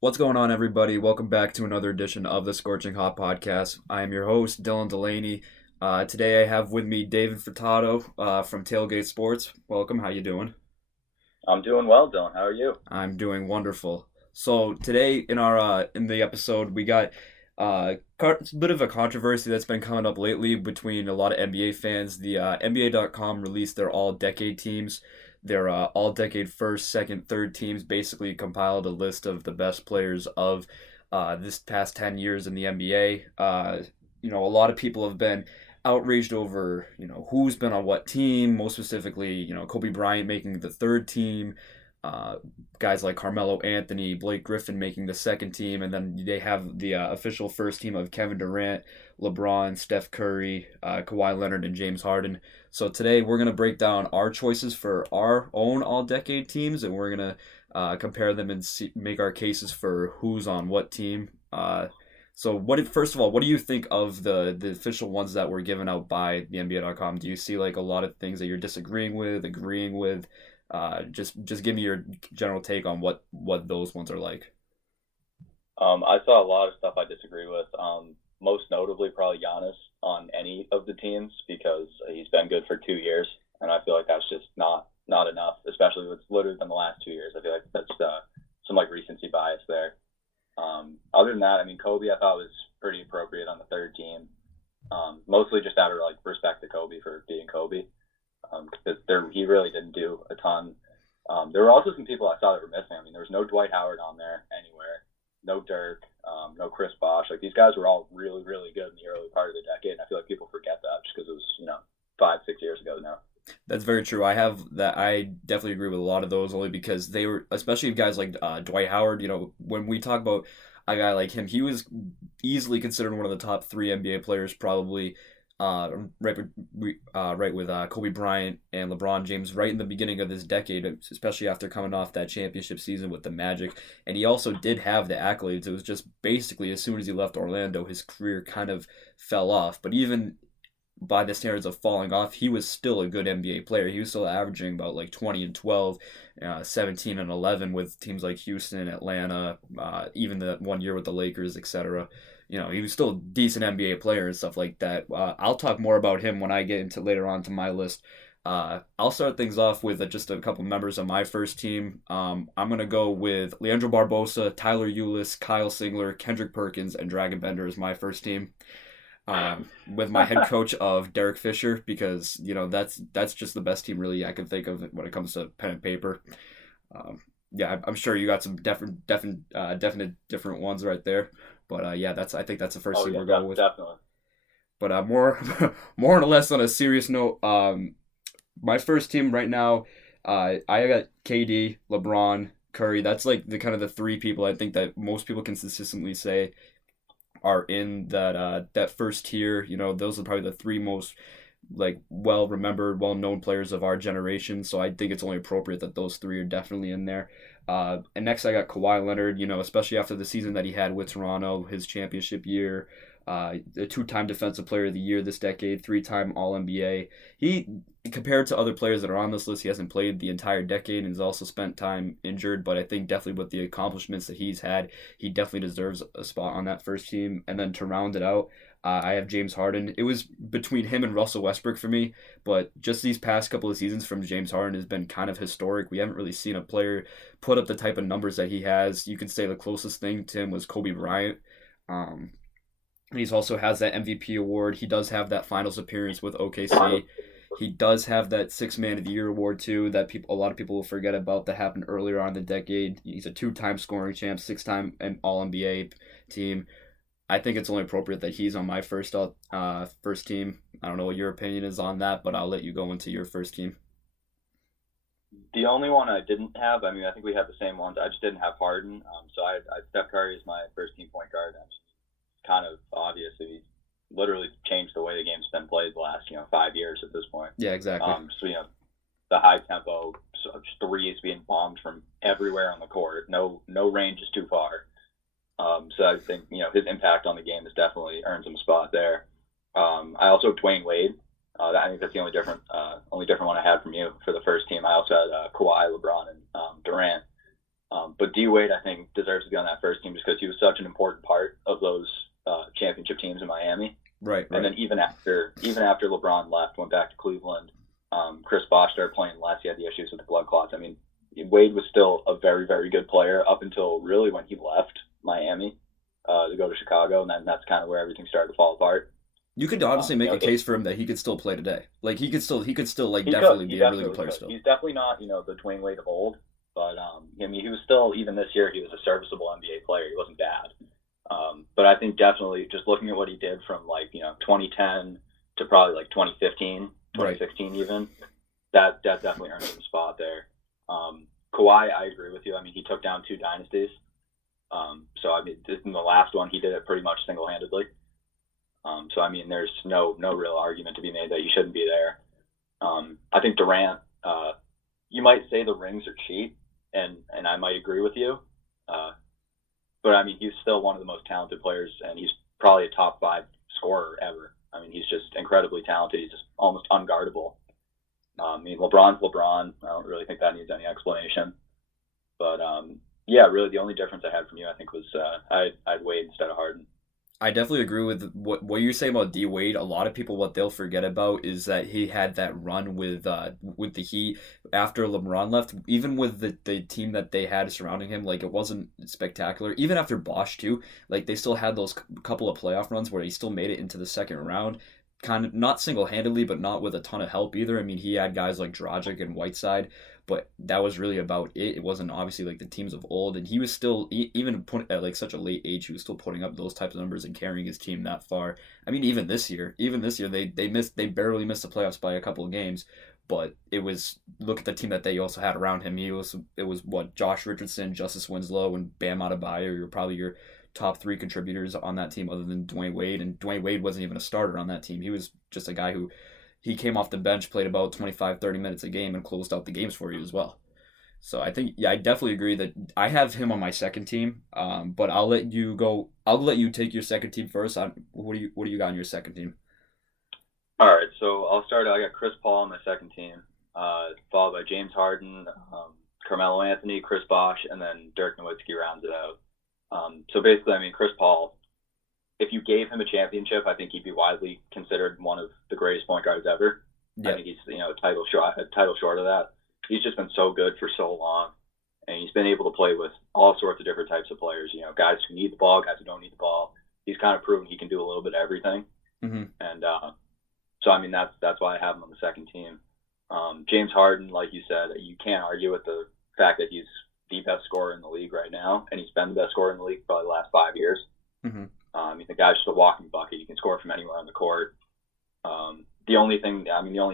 What's going on, everybody? Welcome back to another edition of the Scorching Hot Podcast. I am your host, Dylan Delaney. Today I have with me David Furtado from Tailgate Sports. Welcome. How you doing? I'm doing well, Dylan. How are you? I'm doing wonderful. So today in our in the episode we got a bit of a controversy that's been coming up lately between a lot of NBA fans. The NBA.com released their all-decade teams. Their all-decade first, second, third teams basically compiled a list of the best players of this past 10 years in the NBA. A lot of people have been outraged over, who's been on what team, most specifically, Kobe Bryant making the third team, uh, guys like Carmelo Anthony, Blake Griffin making the second team, and then they have the official first team of Kevin Durant, LeBron, Steph Curry, Kawhi Leonard, and James Harden. So today we're gonna break down our choices for our own all-decade teams, and we're gonna compare them and make our cases for who's on what team. So first of all, what do you think of the official ones that were given out by the NBA.com? Do you see like a lot of things that you're disagreeing with, agreeing with? Just give me your general take on what those ones are like. I saw a lot of stuff I disagree with. Most notably, probably Giannis on any of the teams because he's been good for 2 years, and I feel like that's just not enough, especially with literally been the last 2 years. I feel like that's some like recency bias there. Other than that, I mean, Kobe I thought was pretty appropriate on the third team, mostly just out of like respect to Kobe for being Kobe. Because he really didn't do a ton. There were also some people I saw that were missing. I mean, there was no Dwight Howard on there anywhere, no Dirk, no Chris Bosh. Like these guys were all really, really good in the early part of the decade. And I feel like people forget that just because it was 5, 6 years ago now. That's very true. I have that. I definitely agree with a lot of those only because they were, especially guys like Dwight Howard. When we talk about a guy like him, he was easily considered one of the top three NBA players, probably. Right with Kobe Bryant and LeBron James right in the beginning of this decade, especially after coming off that championship season with the Magic. And he also did have the accolades. It was just basically as soon as he left Orlando, his career kind of fell off. But even by the standards of falling off, he was still a good NBA player. He was still averaging about like 20 and 12, 17 and 11 with teams like Houston, Atlanta, even the one year with the Lakers, etc. He was still a decent NBA player and stuff like that. I'll talk more about him when I get into later on to my list. I'll start things off with just a couple members of my first team. I'm going to go with Leandro Barbosa, Tyler Eulis, Kyle Singler, Kendrick Perkins, and Dragon Bender as my first team. With my head coach of Derek Fisher because that's just the best team really I can think of when it comes to pen and paper. Yeah, I'm sure you got some definite different ones right there, but yeah, I think that's the first Oh team yeah, we're going with. definitely. But more more or less on a serious note, my first team right now, I got KD, LeBron, Curry. That's like the kind of the three people I think that most people can consistently say are in that first tier. Those are probably the three most like well remembered, well known players of our generation. So I think it's only appropriate that those three are definitely in there. And next I got Kawhi Leonard. Especially after the season that he had with Toronto, his championship year. A two-time Defensive Player of the Year this decade, three-time All-NBA. He, compared to other players that are on this list, he hasn't played the entire decade and has also spent time injured. But I think definitely with the accomplishments that he's had, he definitely deserves a spot on that first team. And then to round it out, I have James Harden. It was between him and Russell Westbrook for me, but just these past couple of seasons from James Harden has been kind of historic. We haven't really seen a player put up the type of numbers that he has. You could say the closest thing to him was Kobe Bryant. He's also has that MVP award. He does have that finals appearance with OKC. He does have that Six Man of the Year award too. That a lot of people will forget about. That happened earlier on in the decade. He's a two-time scoring champ, six-time All NBA team. I think it's only appropriate that he's on my first team. I don't know what your opinion is on that, but I'll let you go into your first team. The only one I didn't have, I mean, I think we have the same ones. I just didn't have Harden. So I Steph Curry is my first team point guard. I mean, kind of obvious. He literally changed the way the game's been played the last 5 years at this point. Yeah, exactly. So the high tempo threes being bombed from everywhere on the court. No range is too far. So I think his impact on the game has definitely earned him a spot there. I also have Dwayne Wade. I think that's the only different one I had from you for the first team. I also had Kawhi, LeBron, and Durant. But D Wade, I think, deserves to be on that first team just because he was such an important part of those championship teams in Miami. Right. And then even after LeBron left, went back to Cleveland, Chris Bosh started playing less. He had the issues with the blood clots. I mean, Wade was still a very, very good player up until really when he left Miami to go to Chicago, and then that's kind of where everything started to fall apart. You could honestly make a case for him that he could still play today. Like he could still like definitely be a really good player still. He's definitely not the Dwayne Wade of old, but I mean he was still, even this year, he was a serviceable NBA player. He wasn't bad. But I think definitely just looking at what he did from 2010 to probably like 2015, 2016 right. Even, that definitely earned him a spot there. Kawhi, I agree with you. I mean, he took down 2 dynasties. So I mean, in the last one, he did it pretty much single-handedly. So I mean, there's no real argument to be made that he shouldn't be there. I think Durant, you might say the rings are cheap, and I might agree with you. But I mean, he's still one of the most talented players, and he's probably a top 5 scorer ever. I mean, he's just incredibly talented. He's just almost unguardable. I mean, LeBron's LeBron. I don't really think that needs any explanation. But yeah, really, the only difference I had from you, I think, was I'd Wade instead of Harden. I definitely agree with what you're saying about D Wade. A lot of people, what they'll forget about is that he had that run with the Heat after LeBron left. Even with the team that they had surrounding him, like it wasn't spectacular. Even after Bosh too, like they still had those couple of playoff runs where he still made it into the second round. Kind of not single-handedly, but not with a ton of help either. I mean, he had guys like Dragic and Whiteside, but that was really about it. It wasn't obviously like the teams of old, and he was still, even at like such a late age, he was still putting up those types of numbers and carrying his team that far. I mean, even this year, they barely missed the playoffs by a couple of games, but it was, look at the team that they also had around him. It was what, Josh Richardson, Justice Winslow, and Bam Adebayo. You're probably your top 3 contributors on that team other than Dwayne Wade, and Dwayne Wade wasn't even a starter on that team. He was just a guy who he came off the bench, played about 25-30 minutes a game, and closed out the games for you as well. So I think, yeah, I definitely agree that I have him on my second team, but I'll let you take your second team first. What do you got on your second team? All right, so I'll start. I got Chris Paul on my second team, followed by James Harden, Carmelo Anthony, Chris Bosh, and then Dirk Nowitzki rounds it out. So basically, I mean, Chris Paul, if you gave him a championship, I think he'd be widely considered one of the greatest point guards ever. Yep. I think he's a title short of that. He's just been so good for so long, and he's been able to play with all sorts of different types of players. Guys who need the ball, guys who don't need the ball. He's kind of proven he can do a little bit of everything. Mm-hmm. And so I mean, that's why I have him on the second team. James Harden, like you said, you can't argue with the fact that he's the best scorer in the league right now, and he's been the best scorer in the league for probably the last 5 years. Mm-hmm. I mean, the guy's just a walking bucket. He can score from anywhere on the court. The only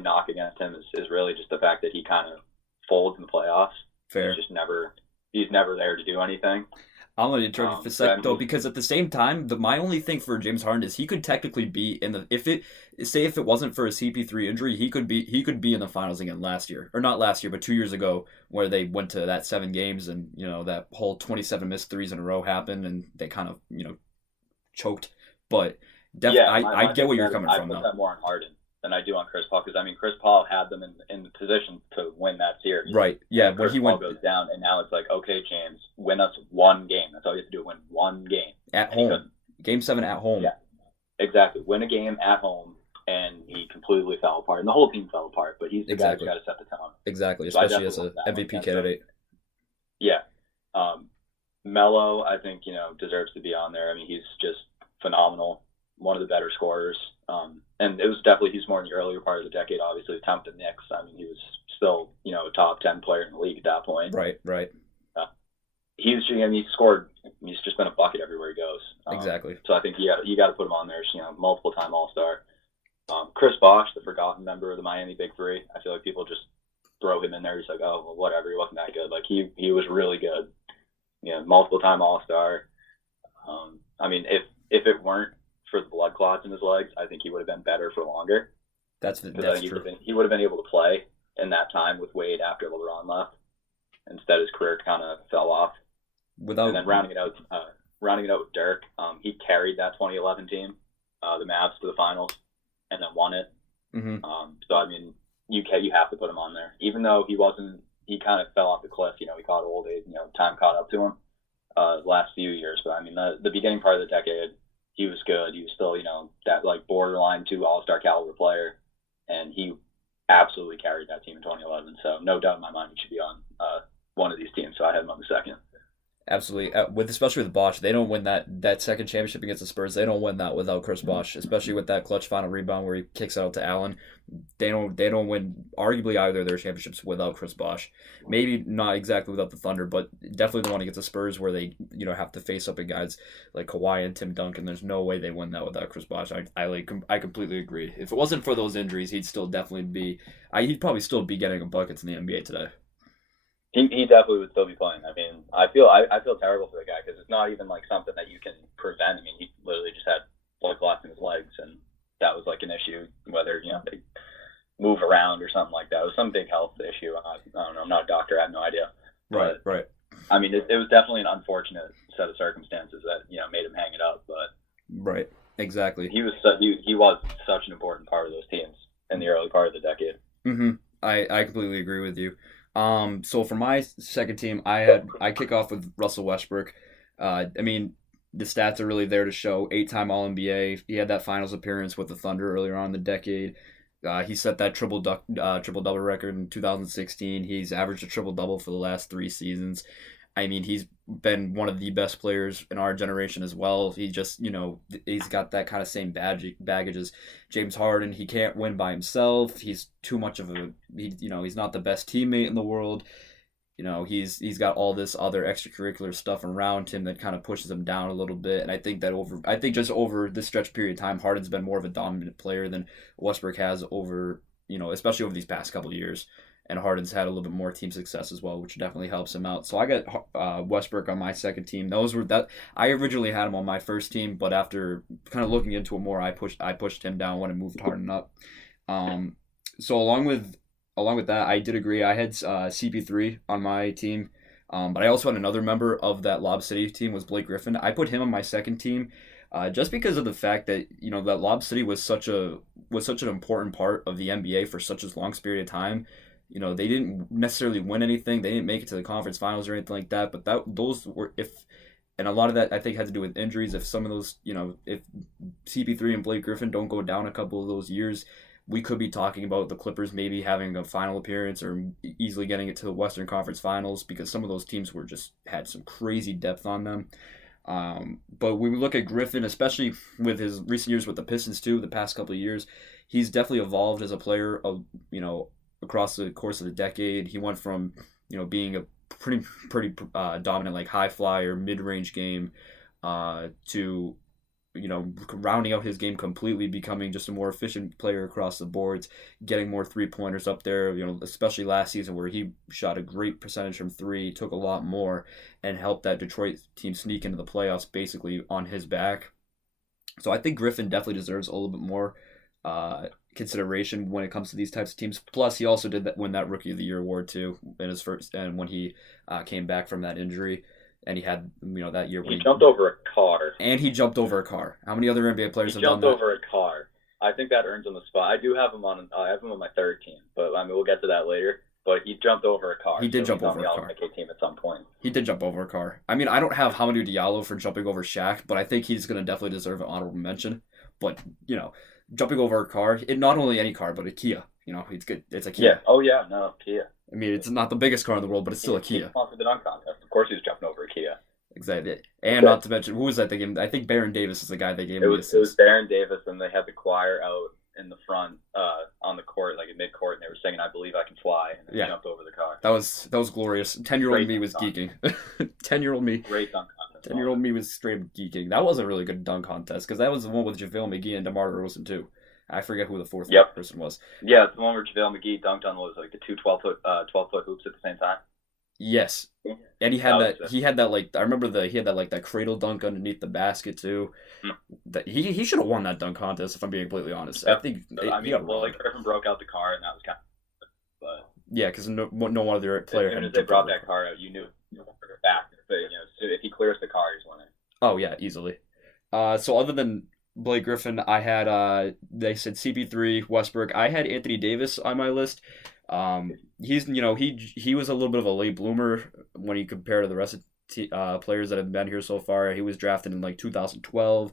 knock against him is really just the fact that he kind of folds in the playoffs. Fair. He's never there to do anything. I'm going to interrupt you for a sec, though, because at the same time, my only thing for James Harden is he could technically be in the, if it wasn't for a CP3 injury, he could be in the finals again last year, or not last year, but 2 years ago, where they went to that 7 games and that whole 27 missed threes in a row happened and they kind of choked. But definitely, I get where you're coming from. I put that more on Harden than I do on Chris Paul, because I mean, Chris Paul had them in the position to win that series. Right. Yeah. When Chris Paul goes down, and now it's like, okay, James, win us one game. That's all you have to do. Win one game at home. Game 7 at home. Yeah. Exactly. Win a game at home, and he completely fell apart, and the whole team fell apart. But he's the guy who's got to set the tone. Exactly. Especially as a MVP candidate. Yeah. Melo, I think deserves to be on there. I mean, he's just phenomenal. One of the better scorers. And it was definitely, he's more in the earlier part of the decade, obviously, the time with the Knicks. I mean, he was still, a top 10 player in the league at that point. Right. He's just been a bucket everywhere he goes. Exactly. So I think you got to put him on there, multiple-time All-Star. Chris Bosh, the forgotten member of the Miami Big Three. I feel like people just throw him in there. He's like, oh, well, whatever, he wasn't that good. Like, he was really good. Multiple-time All-Star. I mean, if it weren't for the blood clots in his legs, I think he would have been better for longer. That's true. He would have been able to play in that time with Wade after LeBron left. Instead, his career kind of fell off. And then rounding it out with Dirk, he carried that 2011 team, the Mavs, to the finals, and then won it. Mm-hmm. So I mean, you have to put him on there, even though he wasn't he kind of fell off the cliff. He got old age. Time caught up to him last few years. But I mean, the beginning part of the decade, he was good. He was still, that like borderline 2 All-Star caliber player, and he absolutely carried that team in 2011. So no doubt in my mind he should be on one of these teams. So I had him on the second. Absolutely, especially with Bosh, they don't win that second championship against the Spurs. They don't win that without Chris Bosh, especially with that clutch final rebound where he kicks out to Allen. They don't win arguably either of their championships without Chris Bosh. Maybe not exactly without the Thunder, but definitely the one against the Spurs where they have to face up against guys like Kawhi and Tim Duncan. There's no way they win that without Chris Bosh. I completely agree. If it wasn't for those injuries, he'd still definitely be. He'd probably still be getting buckets in the NBA today. He definitely would still be playing. I mean, I feel terrible for the guy because it's not even like something that you can prevent. I mean, he literally just had blood clots in his legs, and that was like an issue. Whether they move around or something like that, it was some big health issue. I don't know. I'm not a doctor. I have no idea. Right. I mean, it was definitely an unfortunate set of circumstances that made him hang it up. But right, exactly. He was such an important part of those teams in the early part of the decade. Mm-hmm. I completely agree with you. So for my second team, I kick off with Russell Westbrook. I mean, the stats are really there to show 8-time All-NBA. He had that finals appearance with the Thunder earlier on in the decade. He set that triple-double record in 2016. He's averaged a triple-double for the last 3 seasons. I mean, he's been one of the best players in our generation as well. He just, he's got that kind of same baggage as James Harden. He can't win by himself. He's too much of he's not the best teammate in the world. He's got all this other extracurricular stuff around him that kind of pushes him down a little bit. And I think just over this stretch period of time, Harden's been more of a dominant player than Westbrook has over, especially over these past couple of years. And Harden's had a little bit more team success as well, which definitely helps him out. So I got Westbrook on my second team. I originally had him on my first team, but after kind of looking into it more, I pushed him down when I moved Harden up. So along with that, I did agree. I had CP3 on my team, but I also had another member of that Lob City team was Blake Griffin. I put him on my second team. Just because of the fact that that Lob City was such an important part of the NBA for such a long period of time. They didn't necessarily win anything. They didn't make it to the conference finals or anything like that. But and a lot of that I think had to do with injuries. If some of those, if CP3 and Blake Griffin don't go down a couple of those years, we could be talking about the Clippers maybe having a final appearance or easily getting it to the Western Conference Finals because some of those teams had some crazy depth on them. But when we look at Griffin, especially with his recent years with the Pistons too, the past couple of years, he's definitely evolved as a player. Across the course of the decade, he went from being a pretty dominant like high flyer mid-range game to rounding out his game completely, becoming just a more efficient player across the boards, getting more 3-pointers up there, especially last season where he shot a great percentage from 3, took a lot more and helped that Detroit team sneak into the playoffs basically on his back. So I think Griffin definitely deserves a little bit more consideration when it comes to these types of teams. Plus, he also did win that Rookie of the Year award too in his first, and when he came back from that injury, and he had that year when he jumped over a car. And he jumped over a car. How many other NBA players have done that? He jumped over a car. I think that earns him the spot. I do have him on. I have him on my third team, but I mean we'll get to that later. But he jumped over a car. He did jump over a car. Team at some point. He did jump over a car. I mean, I don't have Hamidou Diallo for jumping over Shaq, but I think he's going to definitely deserve an honorable mention. But jumping over a car, not only any car, but a Kia. It's good. It's a Kia. Yeah. Oh yeah. No, Kia. I mean, it's not the biggest car in the world, but it's still a Kia. He sponsored the dunk contest. Of course, he was jumping over a Kia. Exactly. And not to mention, who was that they gave him? I think Baron Davis is the guy they gave him. It was Baron Davis, and they had the choir out in the front on the court, like in mid-court, and they were singing "I Believe I Can Fly," and then jumped over the car. That was glorious. 10-year-old me was geeking. 10-year-old me. Great dunk contest. 10-year-old me was straight up geeking. That was a really good dunk contest because that was the one with JaVale McGee and DeMar DeRozan too. I forget who the fourth person was. Yeah, it's the one where JaVale McGee dunked on the 2 12-foot hoops at the same time. Yes, and he had that. He had that I remember he had that cradle dunk underneath the basket too. That he should have won that dunk contest if I'm being completely honest. I think. Griffin broke out the car and that was kind of. But yeah, because no one other player. As soon as they brought that car out, you knew he would bring it back. But, if he clears the car, he's winning. Oh yeah, easily. So other than Blake Griffin, I had they said CP3, Westbrook. I had Anthony Davis on my list. He's he was a little bit of a late bloomer when you compare to the rest of players that have been here so far. He was drafted in like 2012,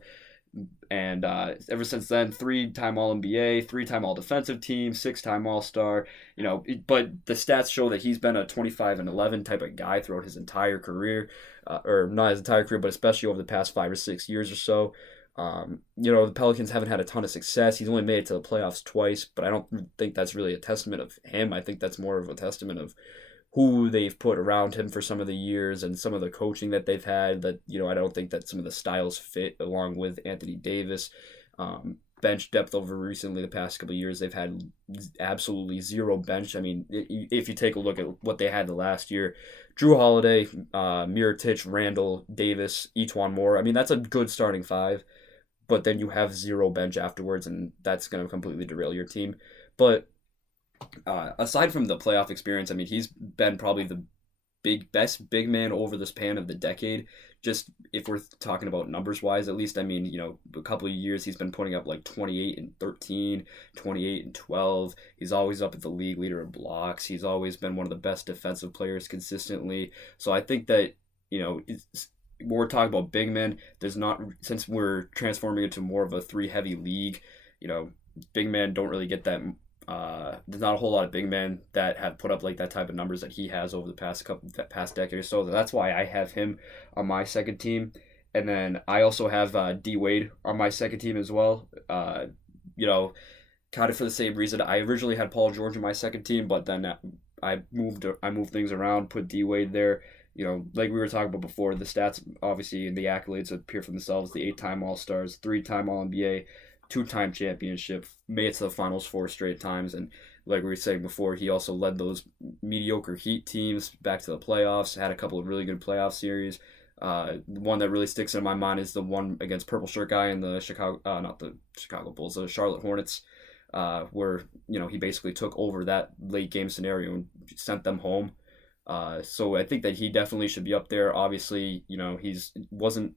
and ever since then, 3-time All NBA, 3-time All Defensive Team, 6-time All Star. But the stats show that he's been a 25-11 type of guy throughout his entire career, or not his entire career, but especially over the past 5 or 6 years or so. The Pelicans haven't had a ton of success. He's only made it to the playoffs twice, but I don't think that's really a testament of him. I think that's more of a testament of who they've put around him for some of the years and some of the coaching that they've had. That I don't think that some of the styles fit along with Anthony Davis. Bench depth over recently the past couple of years, they've had absolutely zero bench. I mean, if you take a look at what they had the last year, Drew Holiday, Mirotic, Randall, Davis, Etuan Moore. I mean, that's a good starting five, but then you have zero bench afterwards, and that's going to completely derail your team. But aside from the playoff experience, I mean, he's been probably the best big man over the span of the decade. Just if we're talking about numbers wise, at least, I mean, a couple of years he's been putting up like 28 and 13, 28 and 12. He's always up at the league leader in blocks. He's always been one of the best defensive players consistently. So I think that, when we're talking about big men, since we're transforming into more of a 3-heavy league, big men don't really get that. There's not a whole lot of big men that have put up like that type of numbers that he has over the past decade or so. That's why I have him on my second team, and then I also have D Wade on my second team as well. Kind of for the same reason. I originally had Paul George on my second team, but then I moved things around, put D Wade there. Like we were talking about before, the stats obviously and the accolades appear for themselves. The 8-time All Stars, 3-time All NBA. 2-time championship, made it to the finals 4 straight times, and like we were saying before, he also led those mediocre Heat teams back to the playoffs, had a couple of really good playoff series. One that really sticks in my mind is the one against Purple Shirt Guy in the not the Chicago Bulls, the Charlotte Hornets, where he basically took over that late game scenario and sent them home. So I think that he definitely should be up there. Obviously, he's wasn't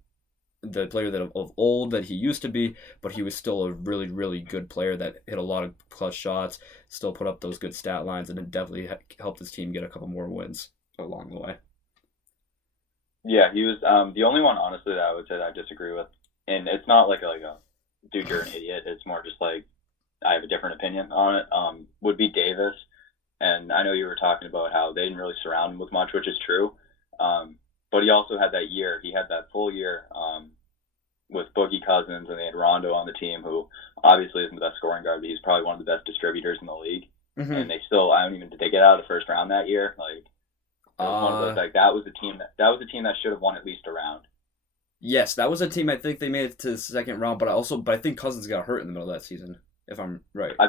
the player that of old that he used to be, but he was still a really, really good player that hit a lot of clutch shots, still put up those good stat lines, and it definitely helped his team get a couple more wins along the way. Yeah, he was the only one, honestly, that I would say that I disagree with. And it's not like a dude, you're an idiot. It's more just like I have a different opinion on it. Would be Davis. And I know you were talking about how they didn't really surround him with much, which is true. But he also had that year. He had that full year with Boogie Cousins, and they had Rondo on the team, who obviously isn't the best scoring guard, but he's probably one of the best distributors in the league. Mm-hmm. And they still, did they get out of the first round that year? Like, that was one of those, like, that was the team that should have won at least a round. Yes, that was a team I think they made it to the second round, but I think Cousins got hurt in the middle of that season, if I'm right. I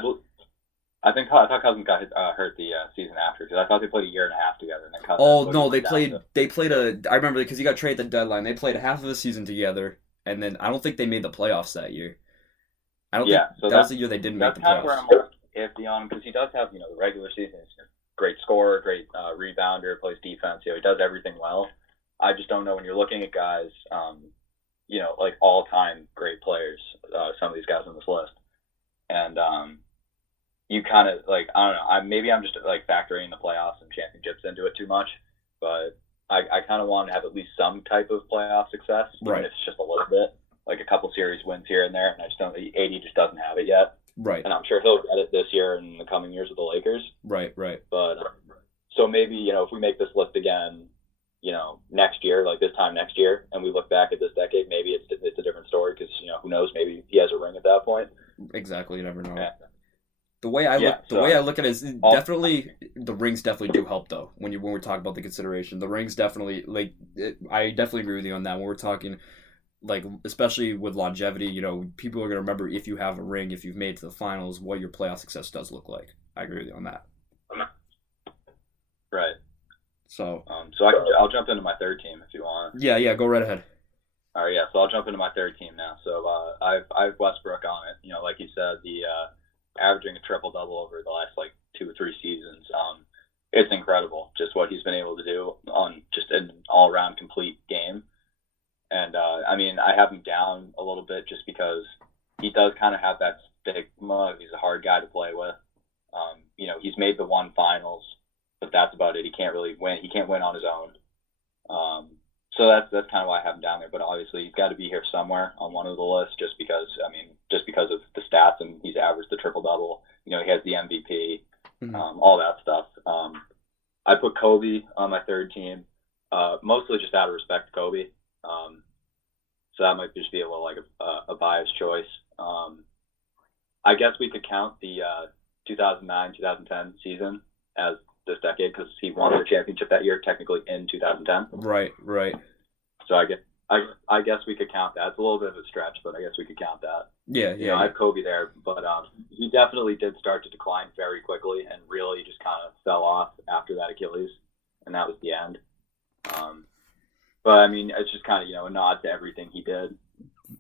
thought Cousins got hurt the season after, because I thought they played a year and a half together. And then Cousins they played I remember because he got traded at the deadline. They played half of the season together, and then I don't think they made the playoffs that year. That was the year they didn't make the playoffs. That's kind of where I'm iffy on him, because he does have the regular season. He's a great scorer, great rebounder, plays defense. He does everything well. I just don't know when you're looking at guys, like all-time great players. Some of these guys on this list, and you kind of like, I don't know. Maybe I'm just like factoring the playoffs and championships into it too much, but I kind of want to have at least some type of playoff success, even if it's just a little bit, like a couple series wins here and there. And I just don't. AD just doesn't have it yet, right? And I'm sure he'll get it this year and in the coming years with the Lakers, right. But so maybe if we make this list again, next year, like this time next year, and we look back at this decade, maybe it's a different story, because who knows? Maybe he has a ring at that point. Exactly, you never know. Yeah. The way I look at it is definitely the rings definitely do help though. When we're talking about the consideration, the rings definitely I definitely agree with you on that. When we're talking especially with longevity, people are gonna remember if you have a ring, if you've made it to the finals, what your playoff success does look like. I agree with you on that. Right. So I'll jump into my third team if you want. Yeah, go right ahead. All right, yeah. So I'll jump into my third team now. So I've Westbrook on it. Like you said, the averaging a triple-double over the last 2 or 3 seasons. It's incredible just what he's been able to do on just an all-around complete game. And I have him down a little bit just because he does kind of have that stigma. He's a hard guy to play with. he's made the one finals, but that's about it. He can't really win. He can't win on his own. So that's kind of why I have him down there. But obviously, he's got to be here somewhere on one of the lists, just because of the stats, and he's averaged the triple double. He has the MVP, all that stuff. I put Kobe on my third team, mostly just out of respect to Kobe. So that might just be a little like a biased choice. I guess we could count the 2009-2010 season as this decade because he won the championship that year, technically in 2010. Right. So I guess we could count that. It's a little bit of a stretch, but I guess we could count that. Yeah. I have Kobe there, but he definitely did start to decline very quickly and really just kind of fell off after that Achilles, and that was the end. But I mean, it's just kind of a nod to everything he did.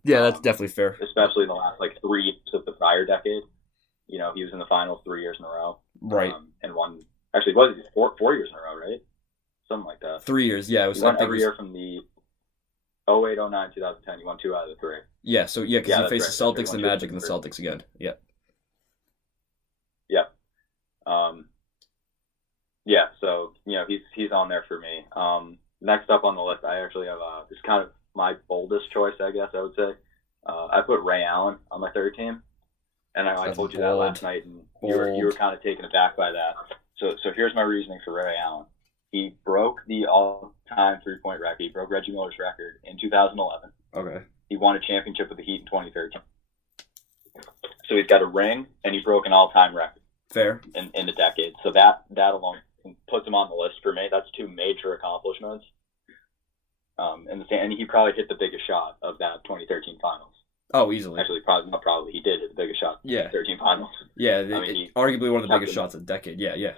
Yeah, that's definitely fair. Especially in the last 3 years of the prior decade. He was in the finals 3 years in a row. Right. And won. Actually, it was 4 years in a row, right? Something like that. 3 years, yeah. It was, he won every year from the 08, 09, 2010. He won 2 out of the 3. Yeah, so because he faced the Celtics, the Magic, and the Celtics again. Yeah. Yeah. Yeah, so, he's on there for me. Next up on the list, I actually have this kind of my boldest choice, I guess I would say. I put Ray Allen on my third team, and I told you that last night, and you were kind of taken aback by that. So here's my reasoning for Ray Allen. He broke the all-time three-point record. He broke Reggie Miller's record in 2011. Okay. He won a championship with the Heat in 2013. So he's got a ring, and he broke an all-time record. Fair. In the decade. So that alone puts him on the list for me. That's 2 major accomplishments. And he probably hit the biggest shot of that 2013 finals. Oh, easily. Actually, probably he did hit the biggest shot of the 2013 finals. Yeah, arguably one of the biggest shots of the decade. Yeah.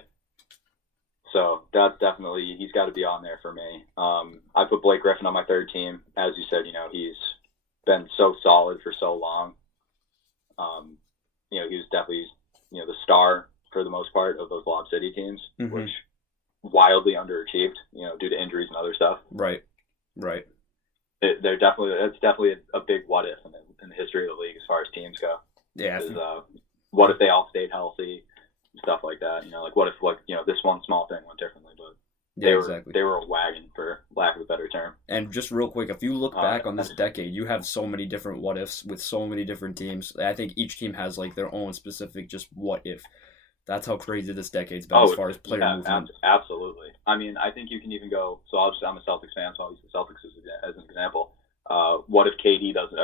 So that's definitely, he's got to be on there for me. I put Blake Griffin on my third team. As you said, he's been so solid for so long. He was definitely, the star for the most part of those Lob City teams, which wildly underachieved, due to injuries and other stuff. Right. It's definitely a big what if in the history of the league as far as teams go. Yeah. What if they all stayed healthy, stuff like that? What if this one small thing went differently, but they were a wagon, for lack of a better term. And just real quick, if you look back on this decade, you have so many different what ifs with so many different teams. I think each team has their own specific just what if. That's how crazy this decade's been as far as player movement. Absolutely. I mean, I think you can even go. So I'm a Celtics fan, so I'll use the Celtics as an example. What if KG doesn't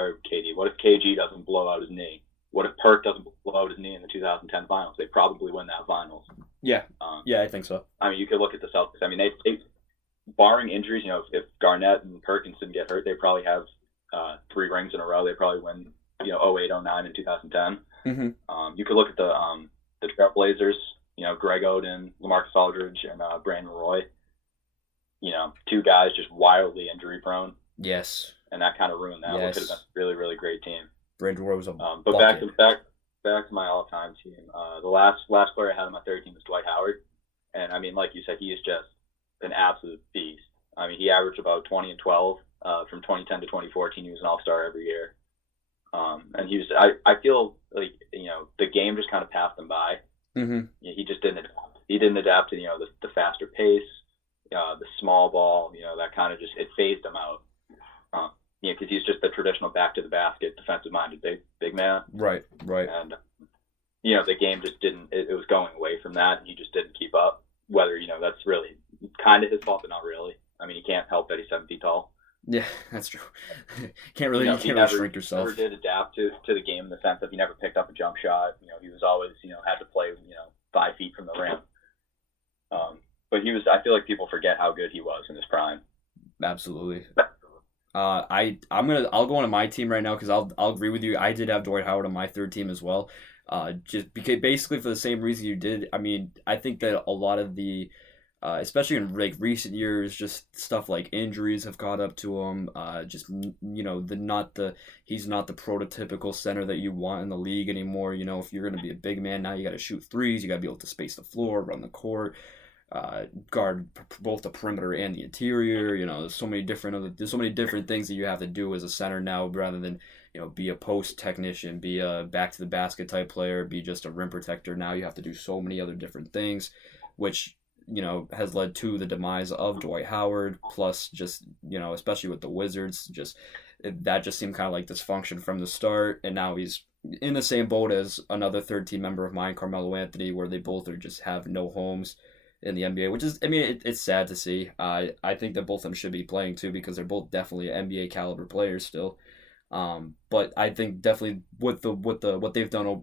blow out his knee? What if Perk doesn't blow out his knee in the 2010 finals? They probably win that finals. Yeah. I think so. I mean, you could look at the Celtics. I mean, they barring injuries, if Garnett and Perkins didn't get hurt, they probably have 3 rings in a row. They probably win, 08, 09, and 2010. Mm-hmm. You could look at the Trailblazers, Greg Oden, LaMarcus Aldridge, and Brandon Roy. 2 guys just wildly injury prone. Yes. And that kind of ruined that. Yes. It could have been a really, really great team. Brandon Roy was a but back to my all-time team. The last player I had on my third team was Dwight Howard. And, I mean, like you said, he is just an absolute beast. I mean, he averaged about 20 and 12 from 2010 to 2014. He was an all-star every year. And he was, I feel like, the game just kind of passed him by. Mm-hmm. He just didn't adapt. He didn't adapt to, the faster pace, the small ball, that kind of just, it phased him out. Because he's just the traditional back to the basket, defensive-minded big man. Right. And, the game just didn't, it was going away from that, and he just didn't keep up. Whether, that's really kind of his fault, but not really. I mean, he can't help that he's 7 feet tall. Yeah, that's true. You can't really shrink yourself. He never did adapt to the game in the sense that he never picked up a jump shot. He was always, had to play, 5 feet from the rim. But I feel like people forget how good he was in his prime. Absolutely. I'll go on to my team right now because I'll agree with you. I did have Dwight Howard on my third team as well. Just because basically for the same reason you did. I mean, I think that a lot of the especially in recent years, just stuff like injuries have caught up to him. He's not the prototypical center that you want in the league anymore. If you're going to be a big man now, you got to shoot threes. You got to be able to space the floor, run the court. guard both the perimeter and the interior. There's so many different things that you have to do as a center now, rather than be a post technician, be a back to the basket type player, be just a rim protector. Now you have to do so many other different things, which has led to the demise of Dwight Howard. Plus, just especially with the Wizards, that just seemed kind of like dysfunction from the start, and now he's in the same boat as another third team member of mine, Carmelo Anthony, where they both just have no homes in the NBA, which is, I mean, it's sad to see. I think that both of them should be playing too, because they're both definitely NBA caliber players still. But I think definitely what they've done,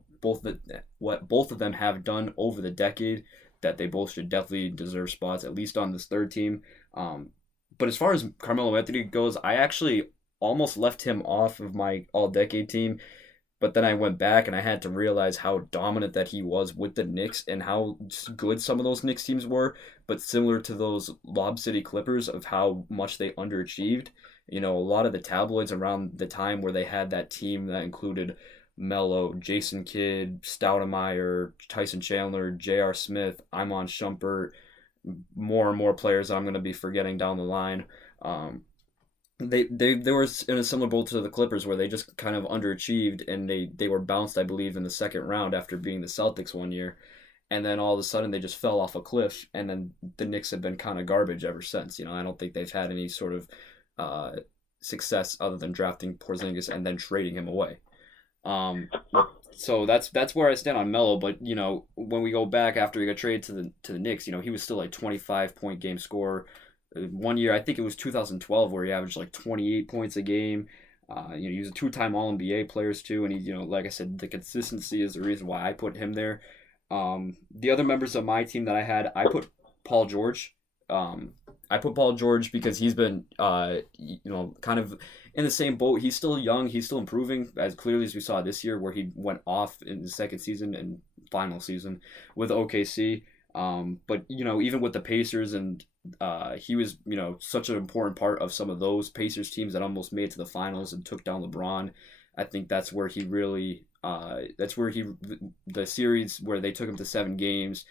what both of them have done over the decade, that they both should definitely deserve spots at least on this third team. But as far as Carmelo Anthony goes, I actually almost left him off of my all-decade team, but then I went back and I had to realize how dominant that he was with the Knicks, and how good some of those Knicks teams were, but similar to those Lob City Clippers, of how much they underachieved. A lot of the tabloids around the time where they had that team that included Melo, Jason Kidd, Stoudemire, Tyson Chandler, J.R. Smith, Iman Shumpert, more and more players that I'm going to be forgetting down the line. They were in a similar boat to the Clippers, where they just kind of underachieved, and they were bounced, I believe, in the second round after beating the Celtics one year, and then all of a sudden they just fell off a cliff, and then the Knicks have been kind of garbage ever since. I don't think they've had any sort of success other than drafting Porzingis and then trading him away. So that's where I stand on Melo. But when we go back after he got traded to the Knicks, he was still like 25-point game scorer. One year, I think it was 2012, where he averaged like 28 points a game. He was a two-time All-NBA player too, and he, like I said, the consistency is the reason why I put him there. The other members of my team that I had, I put Paul George. I put Paul George because he's been, kind of in the same boat. He's still young. He's still improving, as clearly as we saw this year, where he went off in the second season and final season with OKC. But even with the Pacers, and he was such an important part of some of those Pacers teams that almost made it to the finals and took down LeBron. I think that's where he really the series where they took him to 7 games,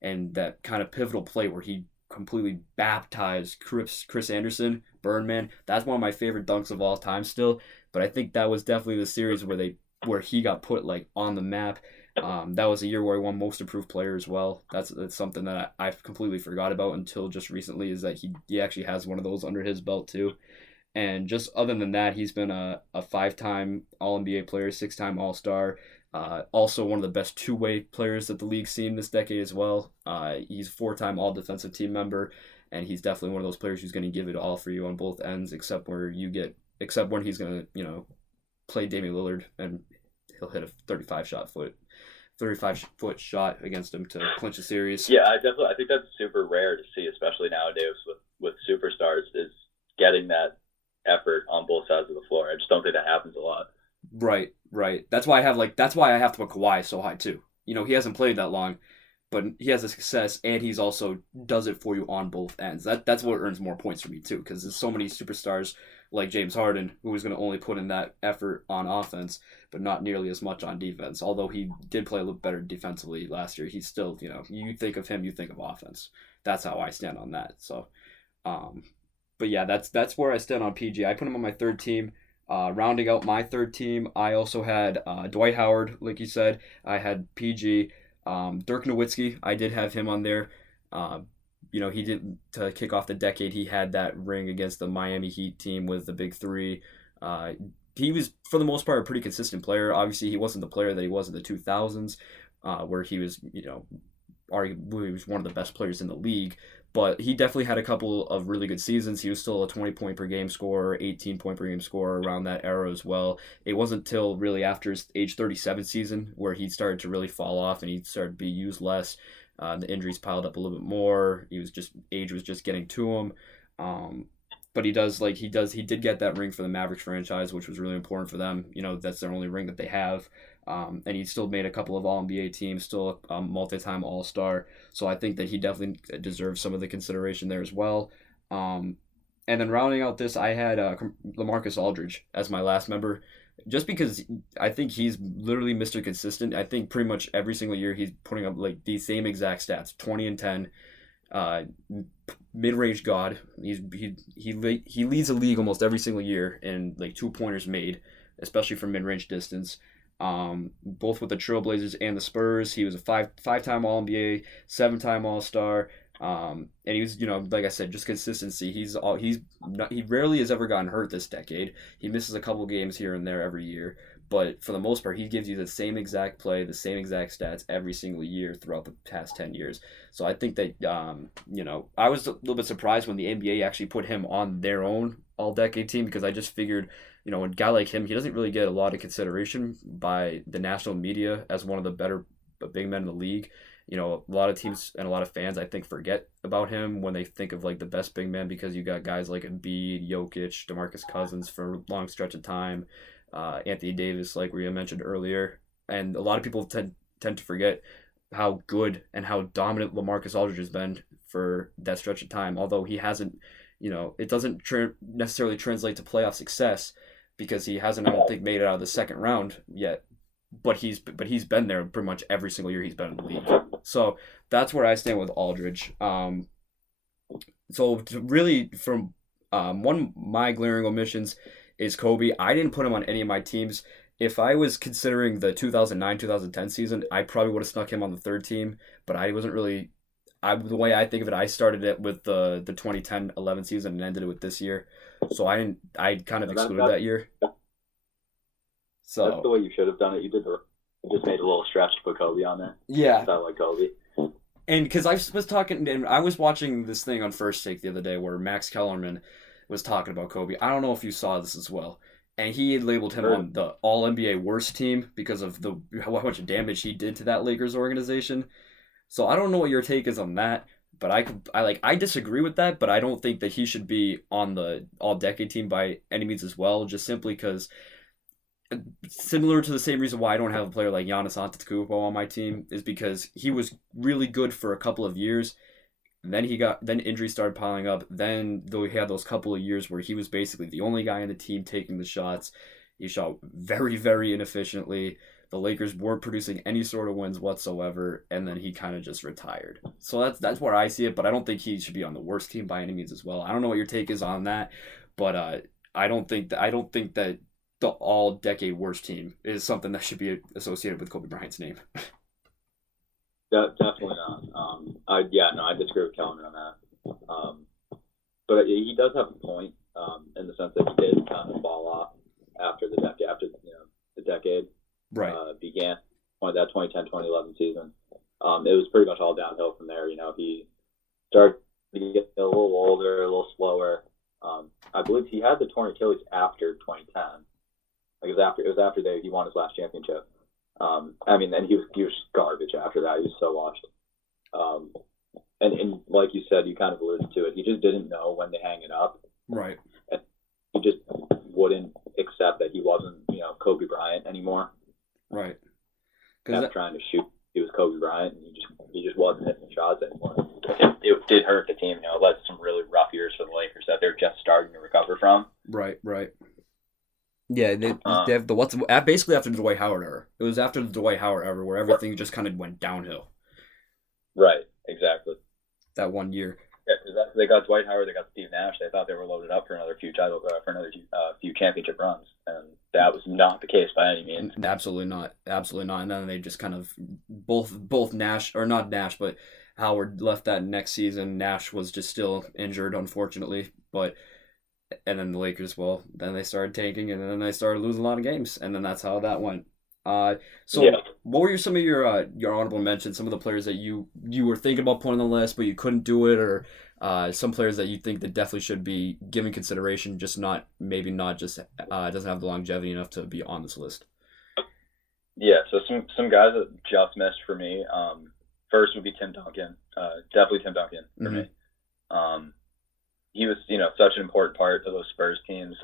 and that kind of pivotal play where he completely baptized Chris Anderson, Birdman. That's one of my favorite dunks of all time still. But I think that was definitely the series where he got put like on the map. That was a year where he won Most Improved Player as well. That's something that I've completely forgot about until just recently, is that he actually has one of those under his belt too. And just other than that, he's been a 5-time All-NBA player, 6-time All-Star. Also one of the best two-way players that the league's seen this decade as well. He's a 4-time All-Defensive Team member, and he's definitely one of those players who's going to give it all for you on both ends, except when he's going to play Damian Lillard, and he'll hit a 35-foot shot against him to clinch a series. Yeah, I think that's super rare to see, especially nowadays with superstars, is getting that effort on both sides of the floor. I just don't think that happens a lot. Right. That's why I have to put Kawhi so high too. He hasn't played that long, but he has a success, and he's also does it for you on both ends. That's what earns more points for me too, because there's so many superstars like James Harden, who is going to only put in that effort on offense, but not nearly as much on defense. Although he did play a little better defensively last year, he's still, you think of him, you think of offense. That's how I stand on that. So, but yeah, that's where I stand on PG. I put him on my third team. Rounding out my third team, I also had Dwight Howard, like you said. I had PG. Dirk Nowitzki, I did have him on there. He did, to kick off the decade, he had that ring against the Miami Heat team with the Big Three. He was, for the most part, a pretty consistent player. Obviously, he wasn't the player that he was in the 2000s, where he was, arguably he was one of the best players in the league. But he definitely had a couple of really good seasons. He was still a 20-point per game scorer, 18-point per game scorer around that era as well. It wasn't until really after his age 37 season where he started to really fall off and he started to be used less. The injuries piled up a little bit more. Age was just getting to him. But he did get that ring for the Mavericks franchise, which was really important for them. That's their only ring that they have. And he still made a couple of All-NBA teams, still a multi-time All-Star. So I think that he definitely deserves some of the consideration there as well. And then rounding out this, I had LaMarcus Aldridge as my last member, just because I think he's literally Mr. Consistent. I think pretty much every single year he's putting up like the same exact stats, 20 and 10, Uh, Mid-range god. He leads the league almost every single year in like 2-pointers made, especially from mid-range distance. Both with the Trailblazers and the Spurs, he was a five-time All NBA, 7-time All Star. And he was, like I said, just consistency. He rarely has ever gotten hurt this decade. He misses a couple games here and there every year, but for the most part, he gives you the same exact play, the same exact stats every single year throughout the past 10 years. So I think that, I was a little bit surprised when the NBA actually put him on their own all-decade team, because I just figured, a guy like him, he doesn't really get a lot of consideration by the national media as one of the better big men in the league. A lot of teams and a lot of fans, I think, forget about him when they think of like the best big man, because you got guys like Embiid, Jokic, DeMarcus Cousins for a long stretch of time, Anthony Davis, like we mentioned earlier, and a lot of people tend to forget how good and how dominant LaMarcus Aldridge has been for that stretch of time. Although he hasn't, it doesn't necessarily translate to playoff success, because he hasn't, I don't think, made it out of the second round yet. But he's been there pretty much every single year he's been in the league. So that's where I stand with Aldridge. So really, from one of my glaring omissions is Kobe. I didn't put him on any of my teams. If I was considering the 2009-2010 season, I probably would have snuck him on the third team. But I wasn't really. The way I think of it, I started it with the 2010-11 season and ended it with this year. So I kind of excluded that year. So that's the way you should have done it. You just made a little stretch to put Kobe on there. Yeah. Sound like Kobe. And because I was talking, and I was watching this thing on First Take the other day where Max Kellerman was talking about Kobe. I don't know if you saw this as well. And he had labeled him on the All-NBA worst team because of how much damage he did to that Lakers organization. So I don't know what your take is on that, but I disagree with that, but I don't think that he should be on the All-Decade team by any means as well, just simply because, similar to the same reason why I don't have a player like Giannis Antetokounmpo on my team, is because he was really good for a couple of years. Then injuries started piling up. Then though he had those couple of years where he was basically the only guy on the team taking the shots. He shot very, very inefficiently. The Lakers weren't producing any sort of wins whatsoever, and then he kind of just retired. So that's where I see it, but I don't think he should be on the worst team by any means as well. I don't know what your take is on that, but I don't think that the all-decade worst team is something that should be associated with Kobe Bryant's name. Definitely not. I disagree with Kellerman on that. But he does have a point in the sense that he did kind of fall off after the decade right. Began. That 2010-2011 season. It was pretty much all downhill from there. He started to get a little older, a little slower. I believe he had the torn Achilles after 2010. It was after he won his last championship. And he was garbage after that. He was so washed. And like you said, you kind of alluded to it. He just didn't know when to hang it up. Right. And he just wouldn't accept that he wasn't, Kobe Bryant anymore. Right. Kept trying to shoot. He was Kobe Bryant, and he just wasn't hitting shots anymore. It did hurt the team. It led to some really rough years for the Lakers that they're just starting to recover from. Right. Yeah, they have basically after the Dwight Howard era. It was after the Dwight Howard era where everything just kind of went downhill. Right, exactly. That 1 year. Yeah, because they got Dwight Howard, they got Steve Nash. They thought they were loaded up for another few few championship runs, and that was not the case by any means. Absolutely not. And then they just kind of both Nash, or not Nash, but Howard left that next season. Nash was just still injured, unfortunately, and then the Lakers, then they started tanking, and then they started losing a lot of games, and then that's how that went. What were some of your honorable mentions? Some of the players that you were thinking about putting on the list, but you couldn't do it, or some players that you think that definitely should be given consideration, just not just doesn't have the longevity enough to be on this list. Yeah, so some guys that just missed for me. First would be Tim Duncan. Definitely Tim Duncan for me. He was, such an important part of those Spurs teams,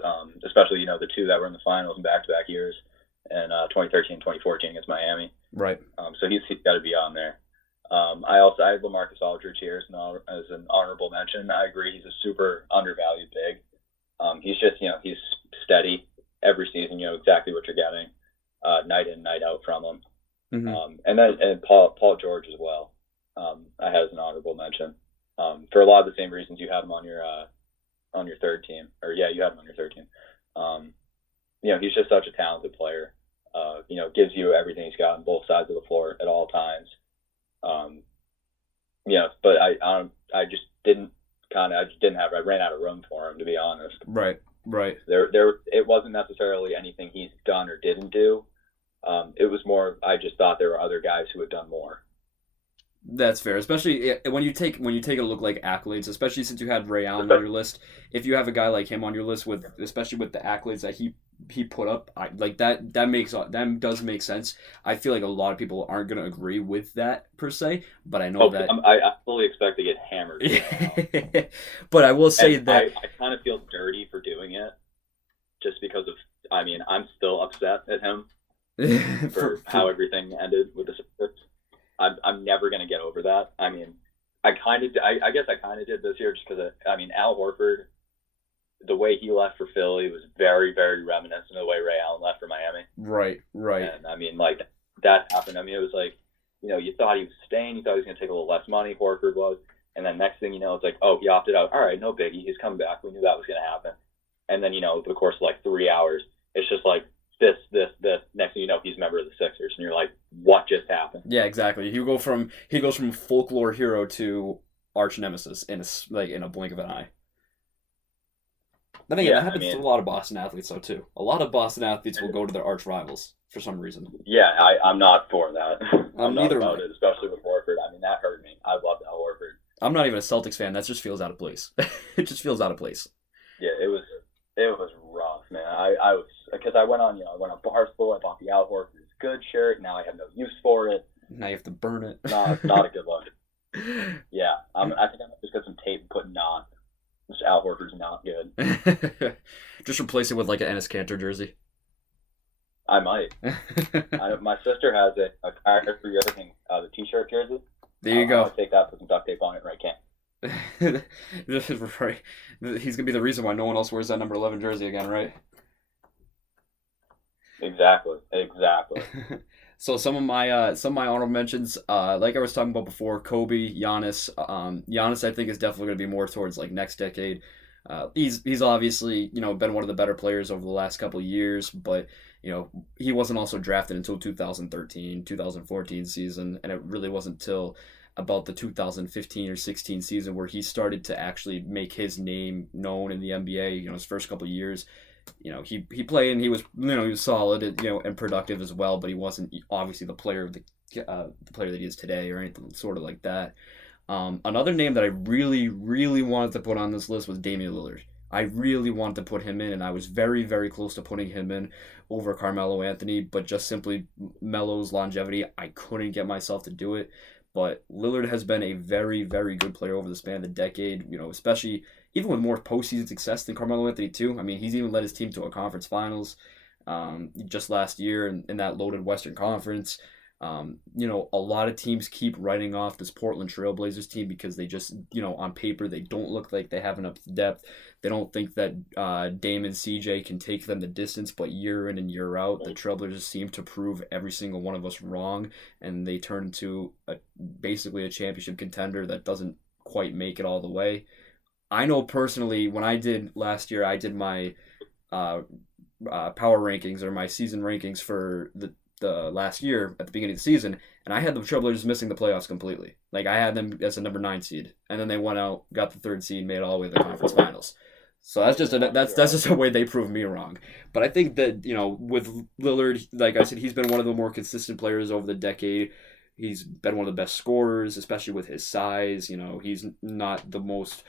especially, the two that were in the finals in back-to-back years, and 2013, 2014 against Miami. Right. So he's got to be on there. I had LaMarcus Aldridge here as an honorable mention. I agree, he's a super undervalued big. He's just, he's steady every season. Exactly what you're getting, night in, night out from him. Mm-hmm. And Paul George as well. I had as an honorable mention. For a lot of the same reasons you had him on your third team, or yeah, you had him on your third team. He's just such a talented player. Gives you everything he's got on both sides of the floor at all times. But I just didn't I ran out of room for him, to be honest. Right. It wasn't necessarily anything he's done or didn't do. It was more, I just thought there were other guys who had done more. That's fair, especially when you take a look like accolades, especially since you had Ray Allen on your list. If you have a guy like him on your list especially with the accolades that he put up, that does make sense. I feel like a lot of people aren't going to agree with that per se, but I know that I fully expect to get hammered. But I will say that I kind of feel dirty for doing it, just because of I'm still upset at him for how everything ended with the Sixers. I'm never going to get over that. I guess I kind of did this year just because, Al Horford, the way he left for Philly was very, very reminiscent of the way Ray Allen left for Miami. Right. And, that happened. It was like, you thought he was staying. You thought he was going to take a little less money, Horford was. And then next thing you know, it's like, oh, he opted out. All right, no biggie. He's coming back. We knew that was going to happen. And then, over the course of 3 hours, it's just like, this. Next thing you know, he's a member of the Sixers, and you're like, what just happened? Yeah, exactly. He goes from folklore hero to arch nemesis in a blink of an eye. Then again, that happens to a lot of Boston athletes, though, too. A lot of Boston athletes will go to their arch rivals for some reason. Yeah, I'm not for that. I'm not neither about it, especially with Horford. That hurt me. I loved Al Horford. I'm not even a Celtics fan. That just feels out of place. It just feels out of place. Yeah, it was rough, man. I was, because I went on Barstool. I bought the Al Horford good shirt. Now I have no use for it. Now you have to burn it. Not a good look. Yeah, I think I might just get some tape and put not. This Al Horford's not good. Just replace it with like an Enes Kanter jersey. I might. My sister has a character for everything. The T-shirt jersey. There you go. I'll take that, put some duct tape on it, and I can't. This is right. He's gonna be the reason why no one else wears that number 11 jersey again, right? Exactly. So some of my honorable mentions, like I was talking about before, Kobe, Giannis. Giannis, I think, is definitely going to be more towards next decade. He's obviously been one of the better players over the last couple of years, but he wasn't also drafted until 2013, 2014 season, and it really wasn't till about the 2015 or 16 season where he started to actually make his name known in the NBA. His first couple of years. He played and he was solid, and productive as well, but he wasn't obviously the player that he is today or anything sort of like that. Another name that I really, really wanted to put on this list was Damian Lillard. I really wanted to put him in, and I was very, very close to putting him in over Carmelo Anthony, but just simply Melo's longevity, I couldn't get myself to do it. But Lillard has been a very, very good player over the span of the decade, especially even with more postseason success than Carmelo Anthony too. He's even led his team to a conference finals just last year in that loaded Western Conference. A lot of teams keep writing off this Portland Trailblazers team because they just, on paper, they don't look like they have enough depth. They don't think that Dame and CJ can take them the distance, but year in and year out, the Trailblazers seem to prove every single one of us wrong, and they turn into basically a championship contender that doesn't quite make it all the way. I know personally, when I did last year, I did my power rankings or my season rankings for the last year at the beginning of the season, and I had the Trailblazers missing the playoffs completely. I had them as a number 9 seed, and then they went out, got the 3rd seed, made it all the way to the conference finals. So that's just a way they proved me wrong. But I think that with Lillard, like I said, he's been one of the more consistent players over the decade. He's been one of the best scorers, especially with his size. He's not the most.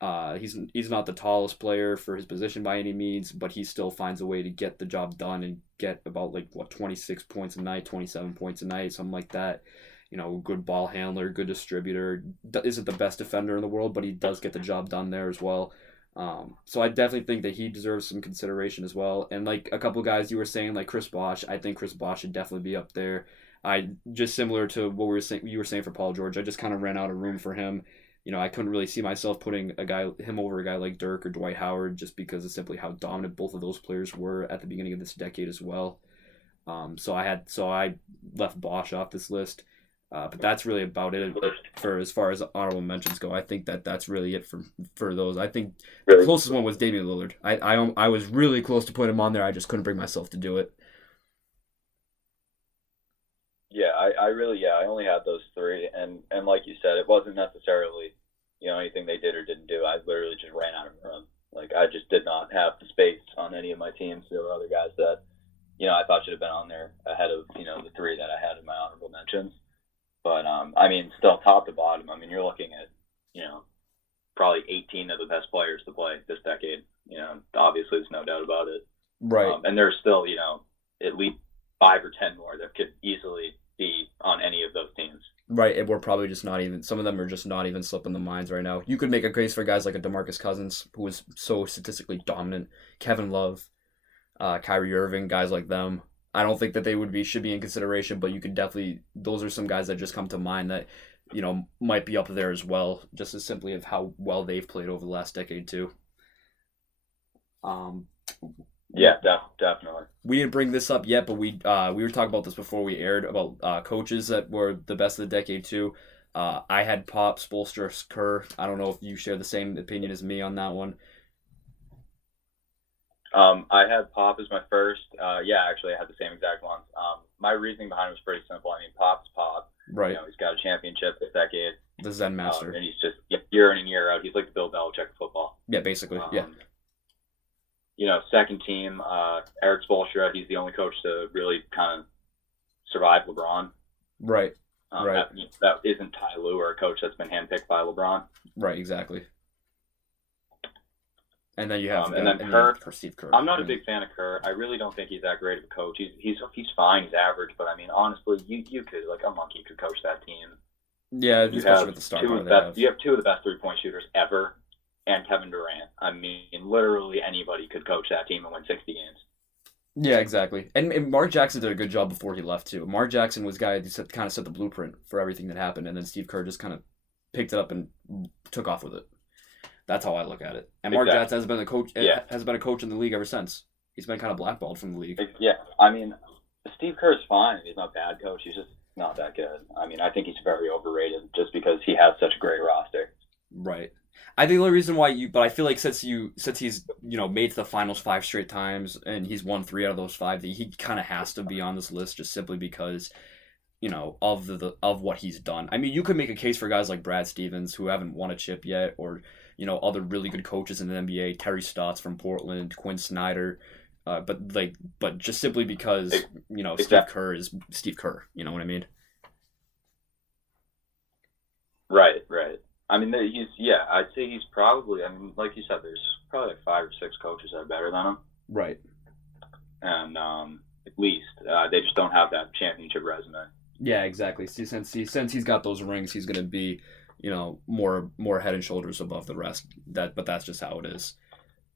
He's not the tallest player for his position by any means, but he still finds a way to get the job done and get about 26 points a night, 27 points a night, something like that. Good ball handler, good distributor. Isn't the best defender in the world, but he does get the job done there as well. So I definitely think that he deserves some consideration as well. And a couple guys you were saying, like Chris Bosh, I think Chris Bosh should definitely be up there. I just similar to what you were saying for Paul George. I just kind of ran out of room for him. I couldn't really see myself putting him over a guy like Dirk or Dwight Howard just because of simply how dominant both of those players were at the beginning of this decade as well. So I left Bosh off this list. But that's really about it for as far as honorable mentions go. I think that's really it for those. I think the closest one was Damian Lillard. I was really close to putting him on there. I just couldn't bring myself to do it. Yeah, I only had those three, and like you said, it wasn't necessarily, anything they did or didn't do. I literally just ran out of room. Like, I just did not have the space on any of my teams. There were other guys that, I thought should have been on there ahead of, the three that I had in my honorable mentions. But, still top to bottom, you're looking at, probably 18 of the best players to play this decade. Obviously, there's no doubt about it. Right. And there's still, at least 5 or 10 more that could easily be on any of those teams. Right, and we're probably just not even, some of them are just not even slipping the minds right now. You could make a case for guys like a DeMarcus Cousins, who was so statistically dominant, Kevin Love, Kyrie Irving, guys like them. I don't think that they should be in consideration, but you could definitely, those are some guys that just come to mind that, might be up there as well, just as simply of how well they've played over the last decade too. Yeah, definitely. We didn't bring this up yet, but we were talking about this before we aired about coaches that were the best of the decade too. I had Pop, Spoelstra, Kerr. I don't know if you share the same opinion as me on that one. I had Pop as my first. Actually, I had the same exact ones. My reasoning behind it was pretty simple. Pop's Pop. Right. He's got a championship this decade. The Zen Master. And he's just year in and year out. He's like the Bill Belichick of football. Yeah, basically. Yeah. Second team, Eric Spoelstra. He's the only coach to really kind of survive LeBron. Right. Right. That isn't Ty Lue, or a coach that's been handpicked by LeBron. Right. Exactly. And then you have and then Kerr. Steve Kerr. I'm not a big fan of Kerr. I really don't think he's that great of a coach. He's fine. He's average, but honestly, you could, like, a monkey could coach that team. Yeah, especially with the star power you have two of the best 3-point shooters ever, and Kevin Durant. Literally anybody could coach that team and win 60 games. Yeah, exactly. And Mark Jackson did a good job before he left too. Mark Jackson was a guy who kind of set the blueprint for everything that happened, and then Steve Kerr just kind of picked it up and took off with it. That's how I look at it. And Mark Jackson has been a coach. Yeah. Has been a coach in the league ever since. He's been kind of blackballed from the league. Yeah, Steve Kerr is fine. He's not a bad coach. He's just not that good. I think he's very overrated just because he has such a great roster. Right. I think the only reason why but I feel like since he's made to the finals 5 straight times and he's won 3 out of those 5, he kind of has to be on this list just simply because of what he's done. You could make a case for guys like Brad Stevens who haven't won a chip yet, or other really good coaches in the NBA, Terry Stotts from Portland, Quinn Snyder, but just simply because Steve Kerr is Steve Kerr. You know what I mean? Right. I'd say he's probably, like you said, there's probably like 5 or 6 coaches that are better than him. Right. And at least they just don't have that championship resume. Yeah, exactly. See, since he's got those rings, he's going to be, more head and shoulders above the rest. But that's just how it is.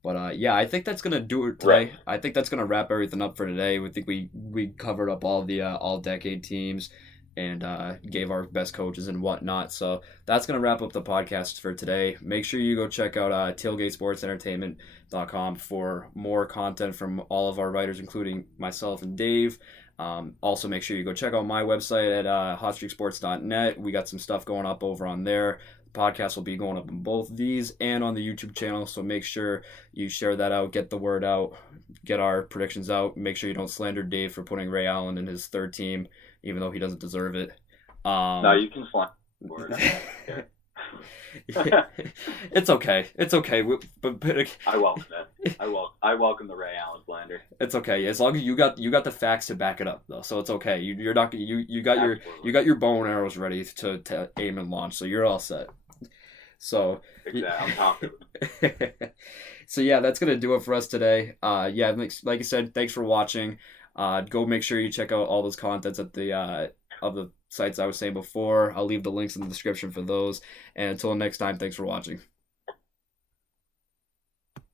But I think that's gonna do it today. Right. I think that's gonna wrap everything up for today. We think we covered up all the all decade teams and gave our best coaches and whatnot. So that's going to wrap up the podcast for today. Make sure you go check out tailgatesportsentertainment.com for more content from all of our writers, including myself and Dave. Also, make sure you go check out my website at hotstreaksports.net. We got some stuff going up over on there. The podcast will be going up on both of these and on the YouTube channel, so make sure you share that out, get the word out, get our predictions out. Make sure you don't slander Dave for putting Ray Allen in his third team, even though he doesn't deserve it. No, you can slander. It's okay. But I welcome that. I welcome the Ray Allen slander. It's okay as long as you got the facts to back it up, though. So it's okay. You got your bow and arrows ready to aim and launch, so you're all set. So exactly, I'm confident. So yeah, that's gonna do it for us today. Like I said, thanks for watching. Go make sure you check out all those contents at the of the sites I was saying before. I'll leave the links in the description for those. And until next time, thanks for watching.